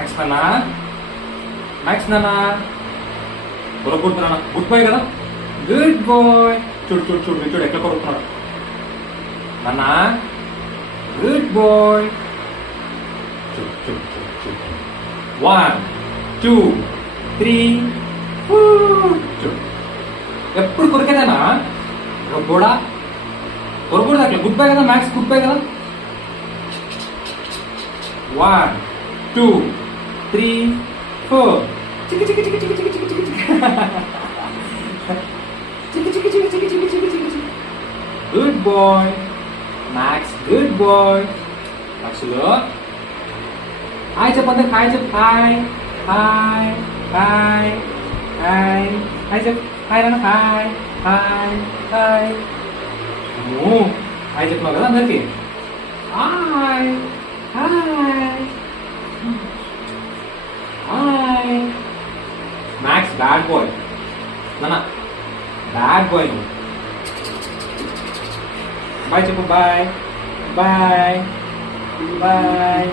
Max నాన్న, max నాన్న, కొరకుడుతున్నా. Good bye కదా, గుడ్ బాయ్. చూడు చూడు చూడు చూడు ఎట్లా కొరుకుతున్నాడు నాన్న, గుడ్ బాయ్. చూడు చూడు చూడు చూడు. 1 2 3 చూడు ఎప్పుడు కొరికేదానా కూడా కొరకూడదు అట్లా. గుడ్ బై కదా మ్యాక్స్, గుడ్ బై కదా. 1 2 3 4 చికి చికి చికి చికి చికి చికి చికి చికి చికి చికి చికి చికి చికి చికి. Good boy Max, good boy. అసలు హాయ్ చెప్పండి, హాయ్ చెప్పు. Hi hi hi hi hi చెప్పు. హాయ్ రాను, హాయ్ హాయ్ హాయ్. హాయ్ చెప్తున్నావు కదా అందరికి. Hi hi hi. Max bad boy నాన్న, బ్యాడ్ బాయ్. బాయ్ చెప్పు, బాయ్ బాయ్ బాయ్.